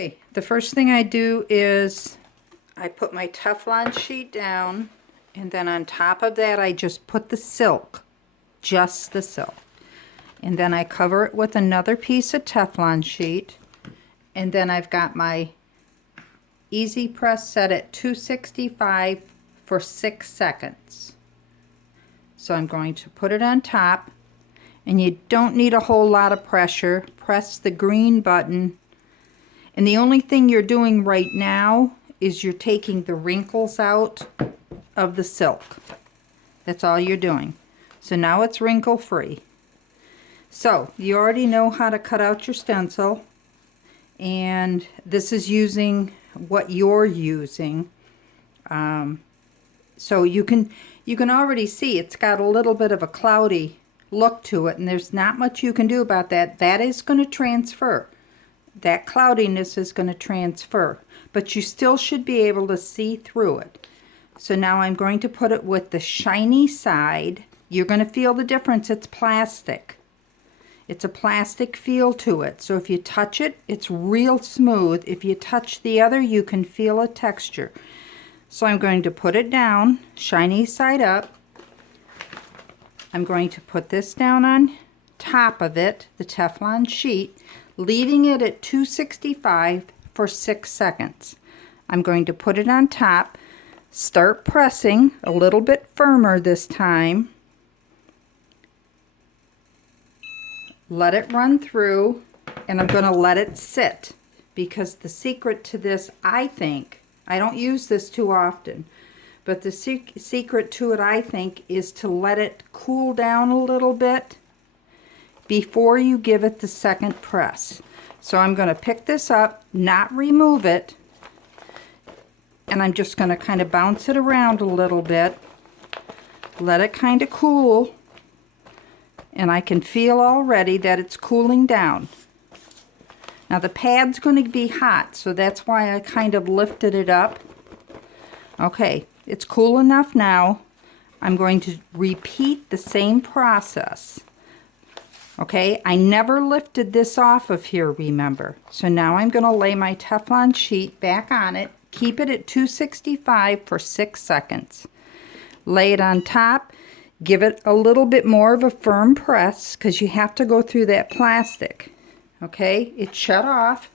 Okay, the first thing I do is I put my Teflon sheet down, and then on top of that I just put the silk, just the silk. And then I cover it with another piece of Teflon sheet, and then I've got my easy press set at 265 for 6 seconds. So I'm going to put it on top, and you don't need a whole lot of pressure. Press the green button, and the only thing you're doing right now is you're taking the wrinkles out of the silk. That's all you're doing. So now it's wrinkle free. So you already know how to cut out your stencil, and this is using what you're using. So you can already see it's got a little bit of a cloudy look to it, and there's not much you can do about that. That is going to transfer. That cloudiness is going to transfer, but you still should be able to see through it. So now I'm going to put it with the shiny side. You're going to feel the difference. It's plastic. It's a plastic feel to it. So if you touch it, it's real smooth. If you touch the other, you can feel a texture. So I'm going to put it down, shiny side up. I'm going to put this down on top of it, the Teflon sheet, leaving it at 265 for 6 seconds. I'm going to put it on top, start pressing a little bit firmer this time. Let it run through, and I'm going to let it sit, because the secret to this, I think, I don't use this too often, but the secret to it, I think, is to let it cool down a little bit before you give it the second press. So I'm going to pick this up, not remove it, and I'm just going to kind of bounce it around a little bit, let it kind of cool, and I can feel already that it's cooling down. Now the pad's going to be hot, so that's why I kind of lifted it up. Okay, it's cool enough now. I'm going to repeat the same process. Okay, I never lifted this off of here, remember. So now I'm going to lay my Teflon sheet back on it, keep it at 265 for 6 seconds. Lay it on top, give it a little bit more of a firm press, because you have to go through that plastic. Okay, it's shut off.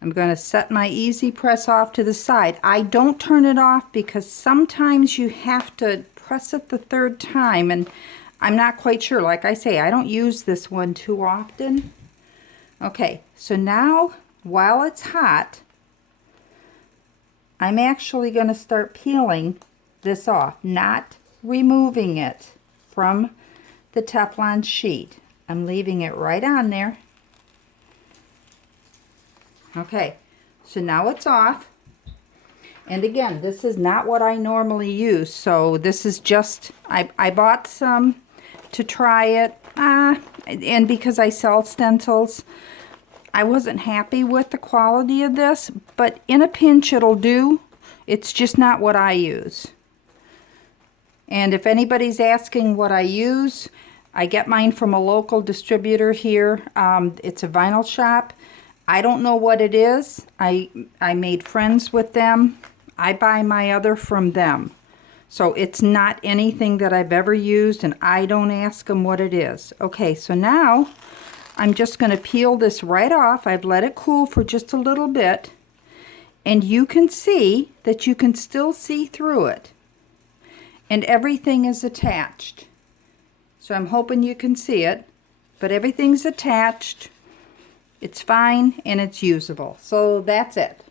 I'm going to set my easy press off to the side. I don't turn it off because sometimes you have to press it the third time, and I'm not quite sure. Like I say, I don't use this one too often. Okay, so now while it's hot, I'm actually going to start peeling this off, not removing it from the Teflon sheet. I'm leaving it right on there. Okay, so now it's off. And again, this is not what I normally use, so this is just, I bought some to try it, and because I sell stencils, I wasn't happy with the quality of this, but in a pinch it'll do. It's just not what I use. And if anybody's asking what I use, I get mine from a local distributor here. It's a vinyl shop. I don't know what it is. I made friends with them. I buy my other from them. So it's not anything that I've ever used, and I don't ask them what it is. Okay, so now I'm just going to peel this right off. I've let it cool for just a little bit, and you can see that you can still see through it. And everything is attached. So I'm hoping you can see it, but everything's attached. It's fine and it's usable. So that's it.